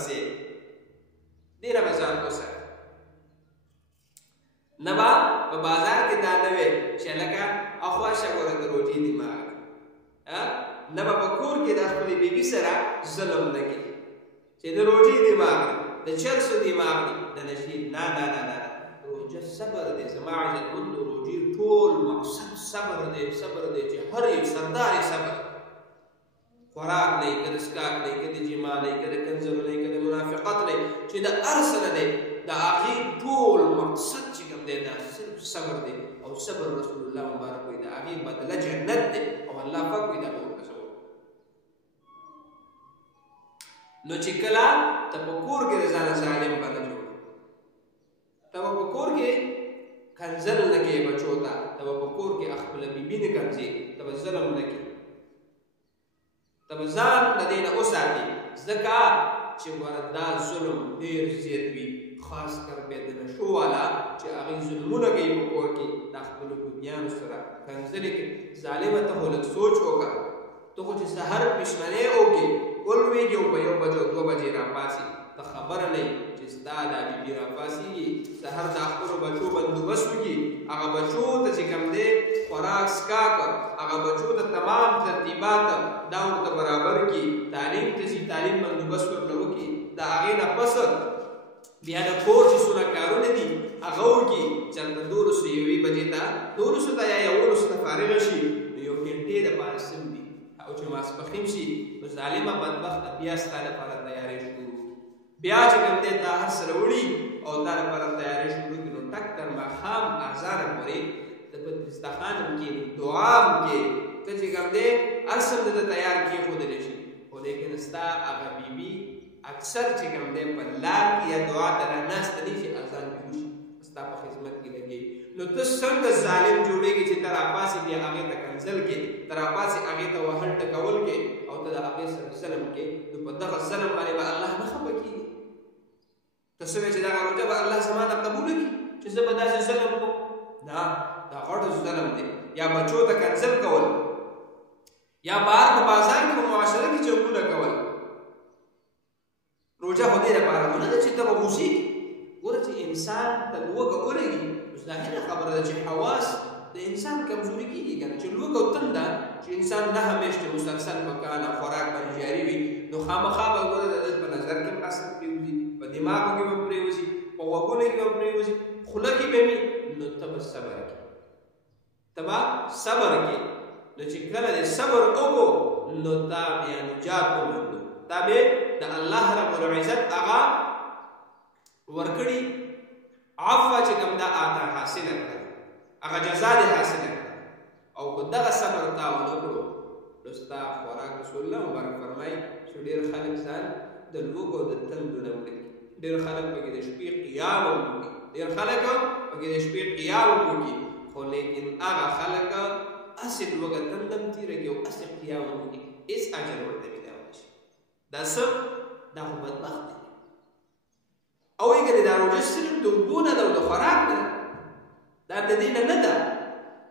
ورپسې ډېره به ځان وساتي. نه به په بازار کې دا نه وی چې لکه اخوا شه ګوره د روټۍ دماغ نه به په کور کې د خپلې بیبي سره ظلم نه کوي چې د روټۍ دماغ د چرسو دماغ دی د نشي نه نه نه نه روژه صبر دی. زما عزتمندو روژې ټول مقصد صبر دی. صبر دی چې هر یو سردار صبر خوراک نه که د څښاک نه که د جما نه که د کنځلو نه که د منافقت نه چې د هر څه نه دی د هغې ټول مقصد چې کوم دی دا صرف صبر دی. او صبر رسول الله مبارک وایي د هغې بدله جنت دی او الله پاک وایي دا به ورکوي. نو چې کله ته په کور کې د ځانه ظالم به نه جوړ ته به په کور کې کنځل نه کوې بچو ته ته به په کور کې خپله بیبي نه کنځې ته به ظلم نه کوې ته به ځان د دې نه وساتې ځکه چې ګوره دا ظلم ډېر زیات وي خاص کر بیا د نشو والا چې هغوی ظلمونه کوي په کور کې د خپلو بیبیانو سره کنځلې کوي. ظالمه ته خو لږ سوچ وکړه ته خو چې سحر پیشمنۍ وکړې ولوېږي او په 1 بجه او 2 بجې راپاڅې ته خبره نه یې چې ستا دا بیبي راپاڅېږي سحر د خپلو بچو بندوبست وکړي هغه بچو ته چې کوم دی خوراک څښاک هغه بچو ته تمام ترتیبات دا ورته برابر کړي تعلیم ته چې تعلیم بندوبست ورته وکړي د هغې نه پس بیا د کور چې څونه کارونه دي هغه وکړي چېرته 12 بجې ته 12 ته یا 11 ته فارغه شي نو 1 ګنټې دپاره سم دي او چې ماسپښین شي نو ظالمه بدبخته بیا ستا لپاره تیارې شروع بیا چې کوم دی تا هر سره وړي او تا لپاره تیارې شروع کړي نو ټک تر ماښام اذانه پورې ته په دسترخوان هم کښېني دعا هم کې ته چې کوم دی هر څه هم درته تیار کېښودلی شي خو لیکن ستا هغه بیبي اکثر چې کوم دی په لار کې یا دعا ته راناسته نه شي اذان پې وشي ستا په خدمت کې لګېږي نو ته څنګه ظالم جوړېږي چې ته راپاسې بیا هغې ته کنځل کې ته راپاسې هغې ته وهل ټکول کې او ته د هغې سره ظلم کې نو په دغه ظلم باندې به الله نه خفه کېږي ته څه وایې چې دغه روژه به الله زما نه قبوله کړي چې زه به داسې ظلم کوم نه دا غټ ظلم دی. یا بچو ته کنځل کول یا بهر په بازار کې په معاشره کې چوکونه کول روژه خو دې لپاره نه ده چې ته به موسیقي ګوره چې انسان ته لوږه ولګي ظاهره خبره ده چې حواس د انسان کمزوري کېږي که نه چې لوږه او تنده چې انسان 9 میاشتې مسلسل په کاله خوراک باندې جاري وي نو خامخا به ګوره د ده په نظر کې هم اثر پرېوځي په دماغو کې به پرېوځي په غوږونو کې به پرېوځي خوله کې به وي نو ته به صبر کوې ته به صبر کوې نو چې کله دې صبر وکړو نو تا بیا نجات وموندو تا به د الله رب العزت هغه ورکړي عفو چې کوم دا آتا حاصله کړه هغه جزا دې حاصله کړه او که دغه صبر تا ونه کړو نو ستا خوراک رسول الله مبارک فرمایي چې ډېر خلک ځان د لوږو او د تندو نه مړه کړي ډېر خلک پکې د شپې قیام هم وکړي ډېر خلک پکې د شپې قیام هم وکړي خو لیکن هغه خلک هسې لوږه تنده هم تېره کړي او هسې قیام هم وکړي هېڅ اجر ورته میلاو نه شي دا څه دا خو بدبخت دی او یې که دا روژه صرف د اوبو نه ده او د خوراک نه دا د دې نه ده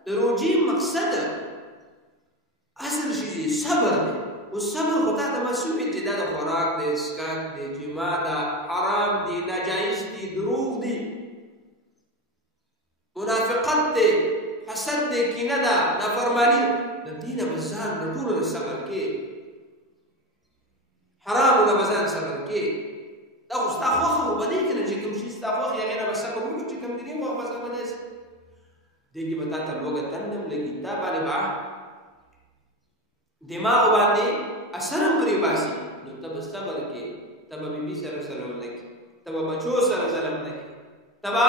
د روژې مقصد اصل شي صبر دی اوس صبر خو تا ته مسؤل وي چې دا د خوراک دی څښاک دی جما ده حرام دی ناجایز دی دروغ دی منافقت دی حسد دی کینه ده نافرماني د دې نه به ځان د ټولو نه صبر کې حرامو نه به ځان صبر کې دا خو ستا خوښه خو به دی که نه چې کوم شي ستا خوښ یې هغې نه به صبر وکړو چې کوم د دې خوښ به صبر نه شي دې کې به تا ته لوږه تنده هم لګي تا باندې به دماغ باندې اثر هم پرې باسي نو ته به صبر کې ته به بیبي سره ظلم نه کړې ته به بچو سره ظلم نه کړې ته به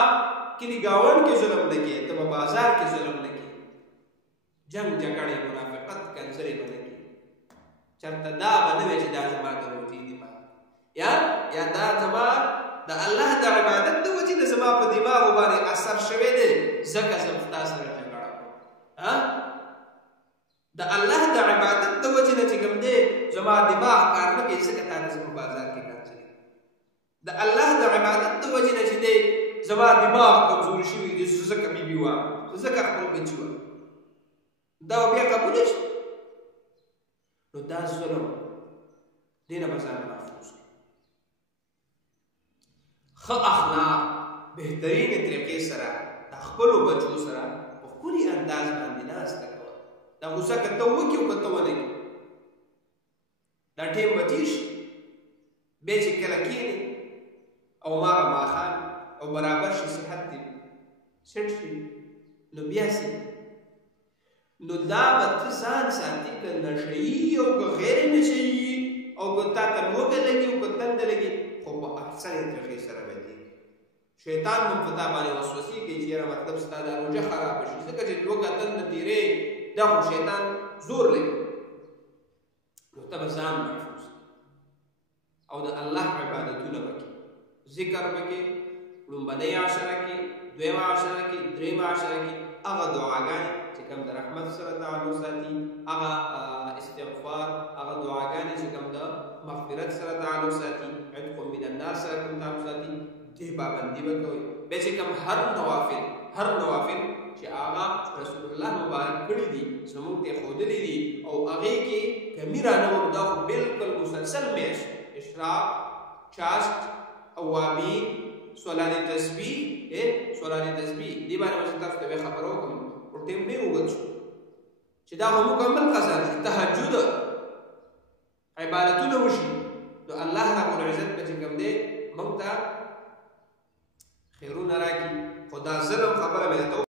کلي ګاونډ کې ظلم نه کړې ته به بازار کې ظلم نه کړې جنګ جګړې منافقت کنځلې به نه کړې چېرته دا به نه وی چې دا زما د روژې دماغ یا دا زما د الله د عبادت د وجې نه زما په دماغو باندې اثر شوی دی ځکه زه ستا سره جګړه کوم د الله د عبادت د وجې نه چې کوم دی زما دماغ کار نه کوي ځکه تا نه زه په بازار کې کنځلې د الله د عبادت د وجې نه چې دی زما دماغ کمزوري شوي دی ځکه بیبي وایم ځکه خپل بچي وایم دا بیا قبوله شي نو دا ظلم دې نه به ځان محفوظ کړي ښه اخلاق بهترینې طریقې سره د خپلو بچو سره په ښکلي انداز باندې ناسته کوه. دا غوسه که ته وکړې او که ته ونه کړې دا ټیم به تېر شي. بیا چې کله کښېنې او هماغه ماښام او برابر شي صحت دې سیټ شي نو بیا سي نو دا به ته ځان ساتي که نشه یي او که غیر نشه یي او که تا ته لوږه لګي او که تنده لګي خو په احسنې طریقې سره به تېر. شیطان هم په تا باندې وسوسې کوي چې یاره مطلب ستا دا روژه خرابه شي ځکه چې لوږه تنده تېرې دا خو شیطان زور لګي نو ته به ځان محفوظ او د الله عبادتونه به کوي. ذکر به کوي لومبنۍ عشره کې دویمه عشره کې درېیمه عشره کې هغه دعاګانې چې کوم د رحمت سره تعلق ساتي هغه استغفار هغه دعاګانې چې کوم د مغفرت سره تعلق ساتي عتق من النار سره کوم تعلق ساتي دې پابندي به کوئ. بیا چې کوم هر نوافل چې هغه رسول الله مبارک کړي دي زموږ ته ښودلي دي او هغې کې کمي رانه دا خو بلکل مسلسل میاشت اشراق چاشت اوابین سولان تسبیح دې باندې به زه تاسو ته بیا خبره وکړم خو ټیم ډېر اوږد شو چې دا خو مکمل قضا شي تهجد عبادتونه وشي نو الله رب العزت به چې کوم دی موږ ته خیرونه راکړي. خو دا ظلم خبره مې درته